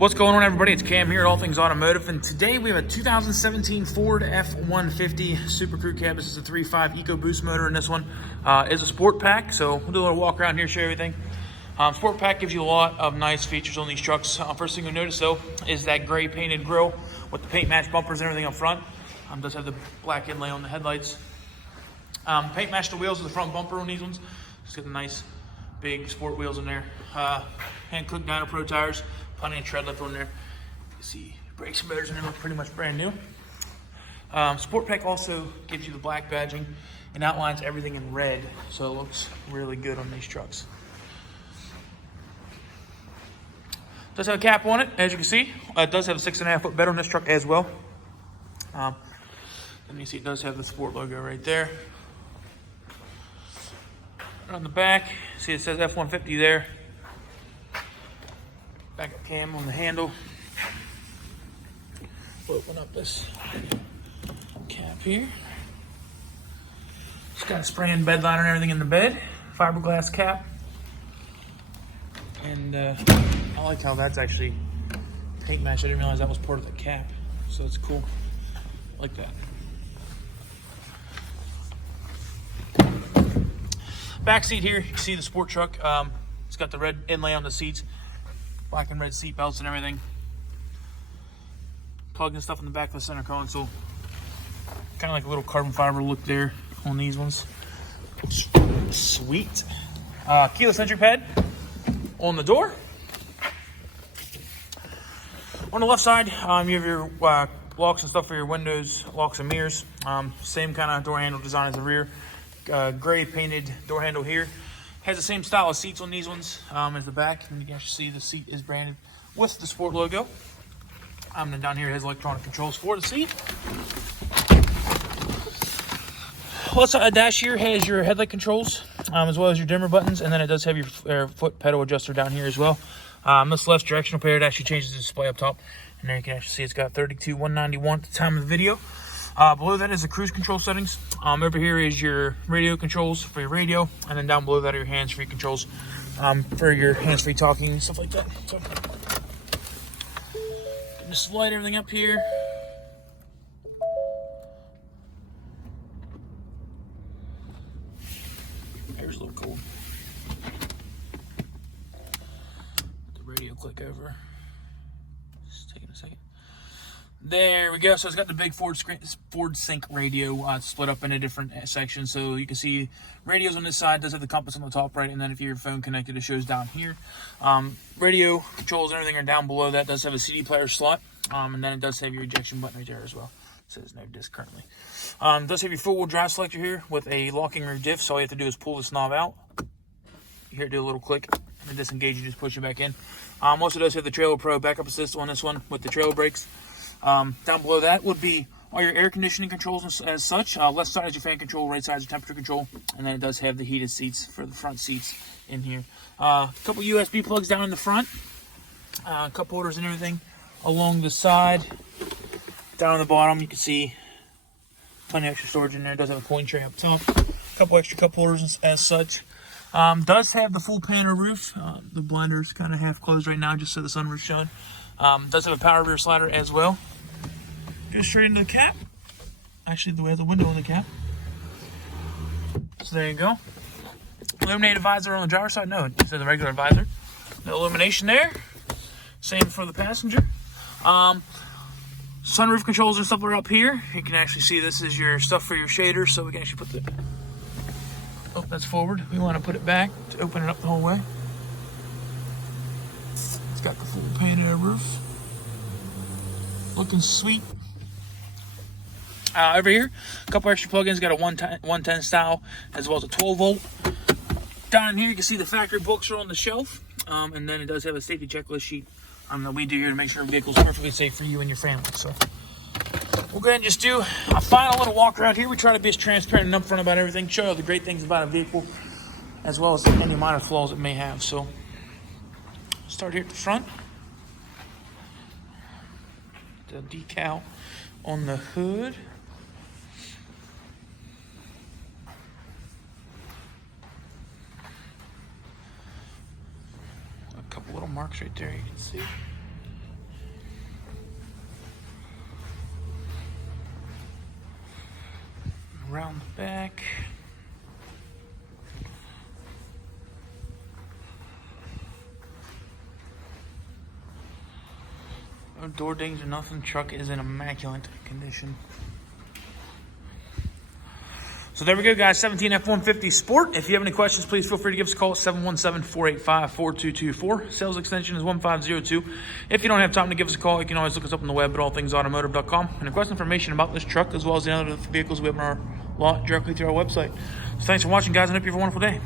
What's going on, everybody? It's Cam here at All Things Automotive, and today we have a 2017 Ford F-150 Super Crew Cab. This is a 3.5 EcoBoost motor, and this one is a sport pack. So we'll do a little walk around here, show you everything. Sport pack gives you a lot of nice features on these trucks. First thing you'll notice, though, is that gray painted grille with the paint match bumpers and everything up front. Does have the black inlay on the headlights. Paint matched the wheels of the front bumper on these ones. Just got the nice big sport wheels in there. Hankook Dyno Pro tires. Plenty of tread left on there. You can see brakes and motors and everything pretty much brand new. Sport Pack also gives you the black badging and outlines everything in red, so it looks really good on these trucks. Does have a cap on it, as you can see. It does have a 6.5 foot bed on this truck as well. And you see it does have the Sport logo right there. On the back, see it says F-150 there. Backup cam on the handle. We'll open up this cap here. It's got a spray-in bed liner and everything in the bed. Fiberglass cap. And I like how that's actually paint matched. I didn't realize that was part of the cap. So it's cool. I like that. Back seat here, you can see the sport truck. It's got the red inlay on the seats. Black and red seat belts and everything. Plugging stuff in the back of the center console. Kind of like a little carbon fiber look there on these ones. Sweet. Keyless entry pad on the door. On the left side, you have your locks and stuff for your windows, locks and mirrors. Same kind of door handle design as the rear. Gray painted door handle here. Has the same style of seats on these ones as the back, and you can actually see the seat is branded with the Sport logo. And then down here it has electronic controls for the seat. Left side dash here has your headlight controls, as well as your dimmer buttons, and then it does have your foot pedal adjuster down here as well. This left directional pair, it actually changes the display up top, and there you can actually see it's got 32,191 at the time of the video. Below that is the cruise control settings. Over here is your radio controls for your radio, and then down below that are your hands-free controls for your hands-free talking and stuff like that. So, just light everything up here. There's a little cool. The radio click over. Just taking a second. There we go. So it's got the big Ford Sync radio split up into different sections. So you can see radios on this side. Does have the compass on the top right, and then if your phone connected, it shows down here. Radio controls and everything are down below that. Does have a CD player slot, and then it does have your ejection button right there as well. It says no disc currently. Does have your four-wheel drive selector here with a locking rear diff. So all you have to do is pull this knob out. You hear it do a little click. And disengage, you just push it back in. Also does have the Trailer Pro backup assist on this one with the trailer brakes. Down below that would be all your air conditioning controls as such. Left side is your fan control, right side is your temperature control, and then it does have the heated seats for the front seats in here. A couple USB plugs down in the front, cup holders and everything along the side. Down on the bottom, you can see plenty of extra storage in there. It does have a coin tray up top, a couple extra cup holders as such. Does have the full panoramic roof. The blinder's kind of half closed right now, just so the sunroof's showing. Does have a power rear slider as well. Goes straight into the cap. Actually, the way the window on the cap. So there you go. Illuminated visor on the driver's side. No, it's the regular visor. No illumination there. Same for the passenger. Sunroof controls and stuff are up here. You can actually see this is your stuff for your shaders, so we can actually put the... Oh, that's forward. We want to put it back to open it up the whole way. It's got the full painted roof. Looking sweet. Over here, a couple extra plugins. Got a 110 style as well as a 12 volt. Down in here, you can see the factory books are on the shelf. And then it does have a safety checklist sheet that we do here to make sure the vehicle's perfectly safe for you and your family. So we'll go ahead and just do a final little walk around here. We try to be as transparent and upfront about everything, show you the great things about a vehicle, as well as any minor flaws it may have. So start here at the front. The decal on the hood. A couple little marks right there you can see. around the back. No door dings or nothing. Truck is in immaculate condition. So there we go, guys. 17 F-150 Sport. If you have any questions, please feel free to give us a call at 717-485-4224. Sales extension is 1502. If you don't have time to give us a call, you can always look us up on the web at allthingsautomotive.com. And request information about this truck as well as the other vehicles we have on our lot directly through our website. So thanks for watching, guys, and I hope you have a wonderful day.